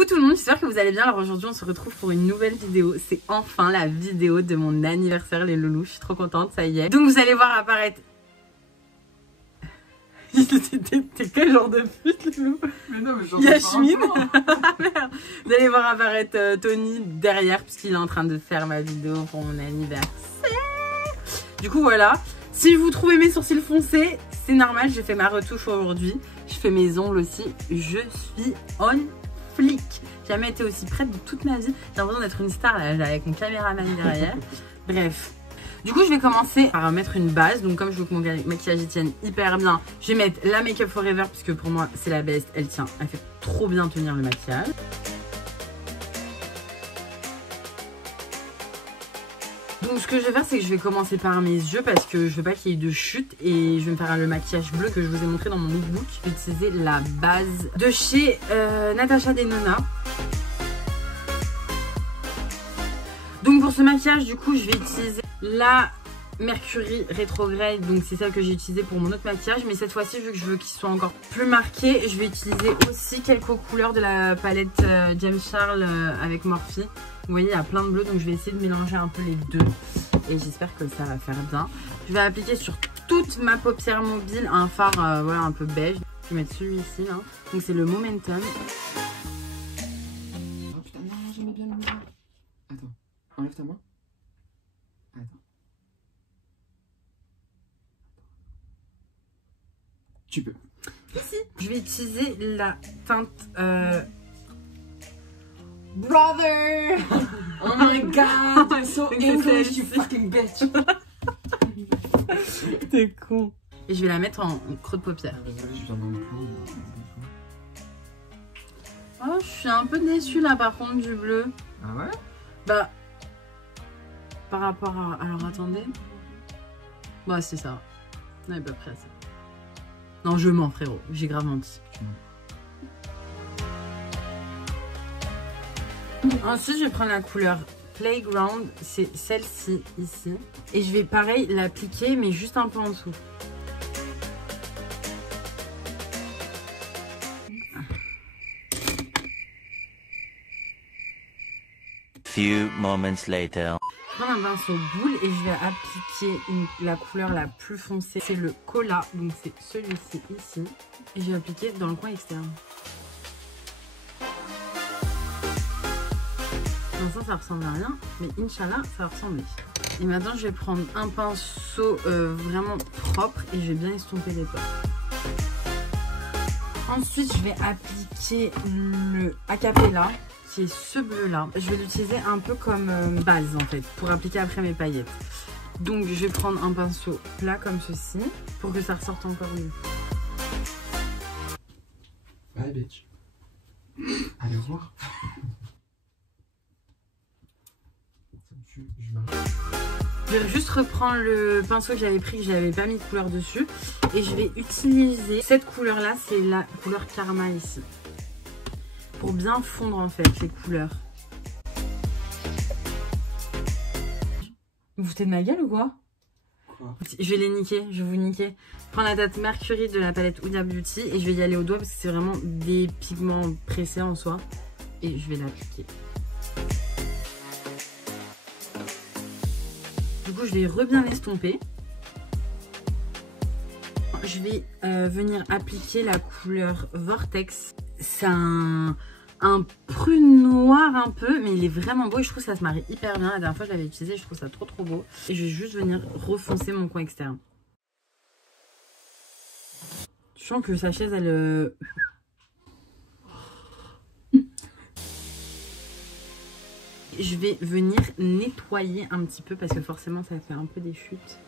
Coucou tout le monde, j'espère que vous allez bien. Alors aujourd'hui on se retrouve pour une nouvelle vidéo. C'est enfin la vidéo de mon anniversaire les loulous. Je suis trop contente, ça y est. Donc vous allez voir apparaître... T'es quel genre de pute loulou? Mais non mais j'en Yasmine. Merde. Vous allez voir apparaître Tony derrière puisqu'il est en train de faire ma vidéo pour mon anniversaire. Du coup voilà, si vous trouvez mes sourcils foncés, c'est normal, j'ai fait ma retouche aujourd'hui. Je fais mes ongles aussi, je suis on flic. J'ai jamais été aussi prête de toute ma vie. J'ai l'impression d'être une star là, avec mon caméraman derrière. Bref. Du coup, je vais commencer par mettre une base. Donc, comme je veux que mon maquillage y tienne hyper bien, je vais mettre la Make Up Forever puisque pour moi, c'est la best. Elle tient, elle fait trop bien tenir le maquillage. Donc, ce que je vais faire, c'est que je vais commencer par mes yeux parce que je veux pas qu'il y ait de chute et je vais me faire le maquillage bleu que je vous ai montré dans mon lookbook. Je vais utiliser la base de chez Natasha Denona. Donc pour ce maquillage, du coup, je vais utiliser la Mercury Retrograde. Donc c'est celle que j'ai utilisée pour mon autre maquillage. Mais cette fois-ci, vu que je veux qu'il soit encore plus marqué, je vais utiliser aussi quelques couleurs de la palette James Charles avec Morphe. Vous voyez, il y a plein de bleus. Donc je vais essayer de mélanger un peu les deux. Et j'espère que ça va faire bien. Je vais appliquer sur toute ma paupière mobile un fard voilà, un peu beige. Je vais mettre celui-ci là. Donc c'est le Momentum. Oh putain, non, j'aimais bien le mouvement. Attends, enlève ta main. Attends. Tu peux. Ici, je vais utiliser la teinte Brother. Oh my god, I'm so English, you fucking bitch. T'es con. Et je vais la mettre en creux de paupière. Désolé, je viens dans le plan. Oh, je suis un peu déçue là par contre du bleu. Ah ouais? Bah, par rapport à... Alors attendez. Bah c'est ça. On est pas prêt à ça. Non, je mens frérot, j'ai grave menti. Ensuite, je vais prendre la couleur Playground, c'est celle-ci, ici. Et je vais pareil l'appliquer, mais juste un peu en dessous. Few moments later. Je prends un pinceau boule et je vais appliquer la couleur la plus foncée. C'est le Cola, donc c'est celui-ci, ici. Et je vais appliquer dans le coin externe. Pour l'instant, ça ressemble à rien, mais Inch'Allah, ça va ressembler. Et maintenant, je vais prendre un pinceau vraiment propre et je vais bien estomper les pores. Ensuite, je vais appliquer le Acapella, qui est ce bleu-là. Je vais l'utiliser un peu comme base, en fait, pour appliquer après mes paillettes. Donc, je vais prendre un pinceau plat comme ceci, pour que ça ressorte encore mieux. Bye, bitch. Allez, au revoir. Je vais juste reprendre le pinceau que j'avais pris, que j'avais pas mis de couleur dessus. Et je vais utiliser cette couleur-là, c'est la couleur Karma ici. Pour bien fondre en fait les couleurs. Vous vous foutez de ma gueule ou quoi? Quoi? Je vais les niquer, je vais vous niquer. Je prends la teinte Mercury de la palette Huda Beauty et je vais y aller au doigt parce que c'est vraiment des pigments pressés en soi. Et je vais l'appliquer. Du coup, je vais bien l'estomper. Je vais venir appliquer la couleur Vortex. C'est un prune noir un peu, mais il est vraiment beau et je trouve que ça se marie hyper bien. La dernière fois, je l'avais utilisé, je trouve ça trop beau. Et je vais juste venir refoncer mon coin externe. Je sens que sa chaise, elle... Je vais venir nettoyer un petit peu parce que forcément ça fait un peu des chutes.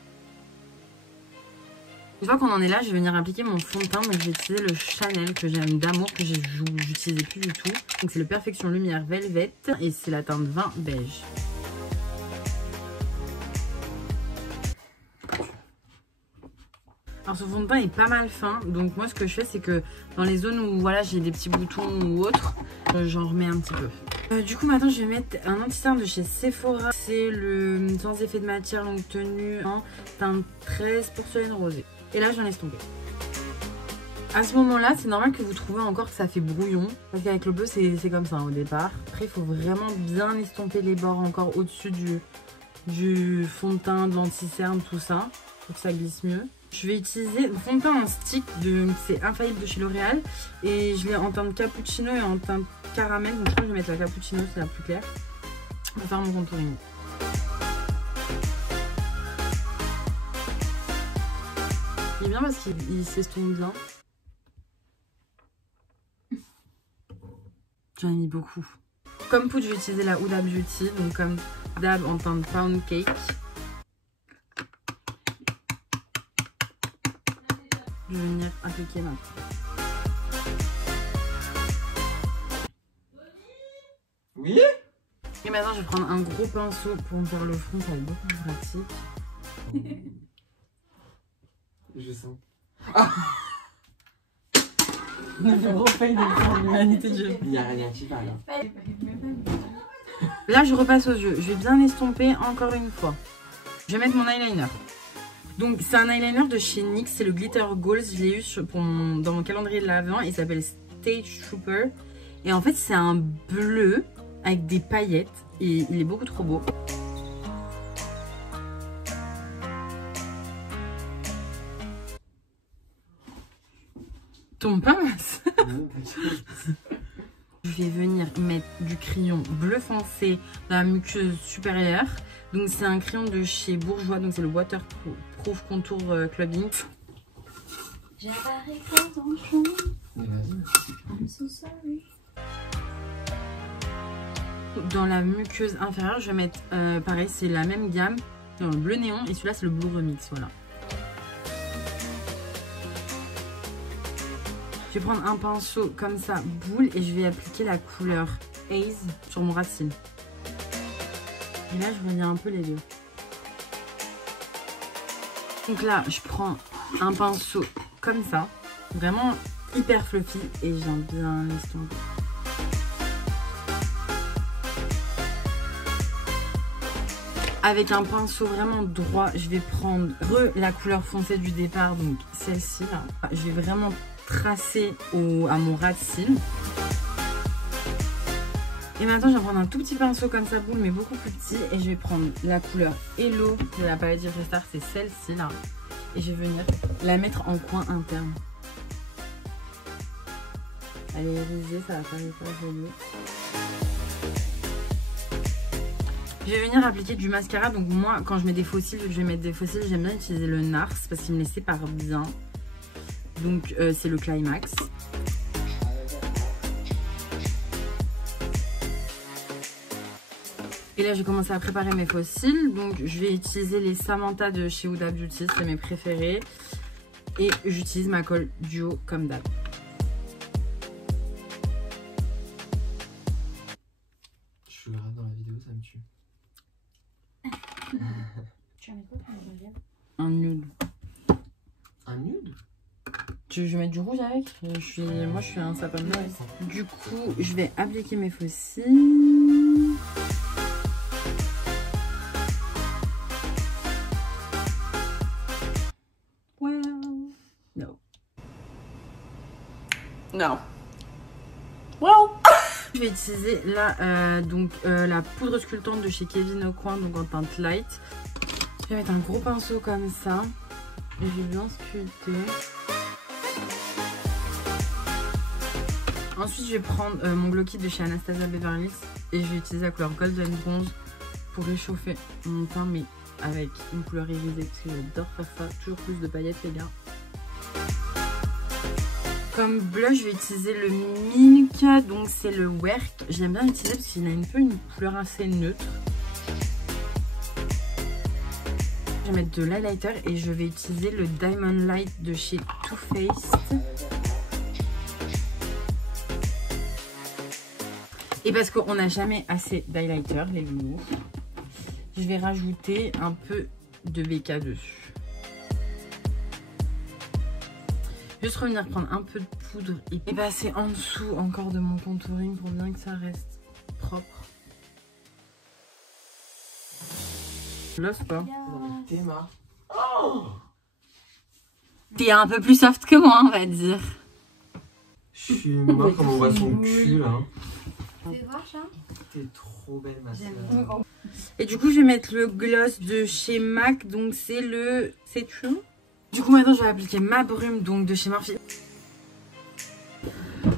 Une fois qu'on en est là, je vais venir appliquer mon fond de teint. Donc je vais utiliser le Chanel que j'aime d'amour, que j'utilisais plus du tout. Donc c'est le Perfection Lumière Velvet et c'est la teinte vin beige. Alors ce fond de teint est pas mal fin, donc moi ce que je fais c'est que dans les zones où voilà j'ai des petits boutons ou autres, j'en remets un petit peu. Du coup maintenant je vais mettre un anti-cerne de chez Sephora, c'est le sans effet de matière longue tenue en teinte 13 porcelaine rosée. Et là j'en laisse tomber. À ce moment-là, c'est normal que vous trouvez encore que ça fait brouillon. Parce qu'avec le bleu, c'est comme ça au départ. Après, il faut vraiment bien estomper les bords encore au-dessus du fond de teint, de l'anti-cerne, tout ça. Pour que ça glisse mieux. Je vais utiliser le fond de teint en stick, c'est Infaillible de chez L'Oréal. Et je l'ai en teinte cappuccino et en teinte caramel. Donc je crois que je vais mettre la cappuccino, c'est la plus claire. Pour faire mon contouring. Il est bien parce qu'il s'estompe bien. J'en ai mis beaucoup. Comme poudre, je vais utiliser la Huda Beauty. Donc comme d'hab en teinte Pound Cake. Je vais venir appliquer ma poudre. Oui. Et maintenant, je vais prendre un gros pinceau pour me faire le front. Ça va être beaucoup plus pratique. Je sens. Le gros fail de l'humanité de jeu. Il n'y a rien qui va là. Là, je repasse aux yeux. Je vais bien estomper encore une fois. Je vais mettre mon eyeliner. Donc, c'est un eyeliner de chez NYX. C'est le Glitter Goals. Je l'ai eu dans mon calendrier de l'Avent. Il s'appelle Stage Trooper. Et en fait, c'est un bleu avec des paillettes. Et il est beaucoup trop beau. Ton pince. Je vais venir mettre du crayon bleu foncé dans la muqueuse supérieure. Donc c'est un crayon de chez Bourjois, donc c'est le Waterproof Contour Clubbing. Dans la muqueuse inférieure, je vais mettre, pareil, c'est la même gamme, dans le bleu néon, et celui-là c'est le Blue Remix, voilà. Je vais prendre un pinceau comme ça, boule, et je vais appliquer la couleur Haze sur mon ras de cils. Et là, je relis un peu les deux. Donc là, je prends un pinceau comme ça, vraiment hyper fluffy, et je viens bien l'estomper. Avec un pinceau vraiment droit, je vais prendre la couleur foncée du départ, donc celle-ci là. Je vais vraiment tracer à mon ras de cils. Et maintenant, je vais prendre un tout petit pinceau comme ça, boule, mais beaucoup plus petit. Et je vais prendre la couleur Hello de la palette Jeffree Star, c'est celle-ci là. Et je vais venir la mettre en coin interne. Elle est irisée, ça va faire hyper joli. Je vais venir appliquer du mascara. Donc moi, quand je mets des faux cils, vu que je vais mettre des faux cils, j'aime bien utiliser le NARS parce qu'il me les sépare bien. Donc c'est le Climax. Et là, j'ai commencé à préparer mes faux cils. Donc je vais utiliser les Samantha de chez Huda Beauty, c'est mes préférés. Et j'utilise ma colle duo comme d'hab. Je regarde dans la vidéo, ça me tue. Tu vas mettre quoi pour le revers? Un nude. Un nude? Tu veux que je mette du rouge avec? Moi, je suis un sapin blanc. Du coup, je vais appliquer mes faux cils. Well, no. No. Well. Je vais utiliser là, la poudre sculptante de chez Kevyn Aucoin, donc en teinte light. Je vais mettre un gros pinceau comme ça. Et je vais bien sculpter. Ensuite, je vais prendre mon glow kit de chez Anastasia Beverly Hills et je vais utiliser la couleur Golden Bronze pour réchauffer mon teint, mais avec une couleur irisée parce que j'adore faire ça. Toujours plus de paillettes, les gars. Comme blush, je vais utiliser le Milk, donc c'est le Werk. J'aime bien l'utiliser parce qu'il a un peu une couleur assez neutre. Je vais mettre de l'highlighter et je vais utiliser le Diamond Light de chez Too Faced. Et parce qu'on n'a jamais assez d'highlighter, les loulous, je vais rajouter un peu de BK dessus. Juste revenir prendre un peu de poudre et passer en dessous encore de mon contouring pour bien que ça reste propre. L'os pas. Théma. T'es un peu plus soft que moi, on va dire. Je suis mort comme on voit son cul là. Fais voir, chat. T'es trop belle ma soeur. Et du coup, je vais mettre le gloss de chez MAC. Donc, c'est le... C'est True. Du coup, maintenant, je vais appliquer ma brume donc de chez Morphe.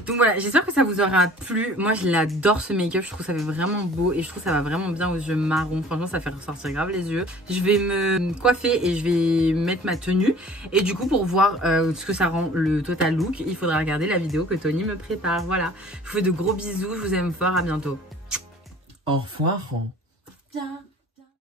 Donc voilà, j'espère que ça vous aura plu. Moi, je l'adore ce make-up. Je trouve ça fait vraiment beau et je trouve ça va vraiment bien aux yeux marrons. Franchement, ça fait ressortir grave les yeux. Je vais me coiffer et je vais mettre ma tenue. Et du coup, pour voir ce que ça rend le total look, il faudra regarder la vidéo que Tony me prépare. Voilà. Je vous fais de gros bisous. Je vous aime fort. À bientôt. Au revoir. Bien.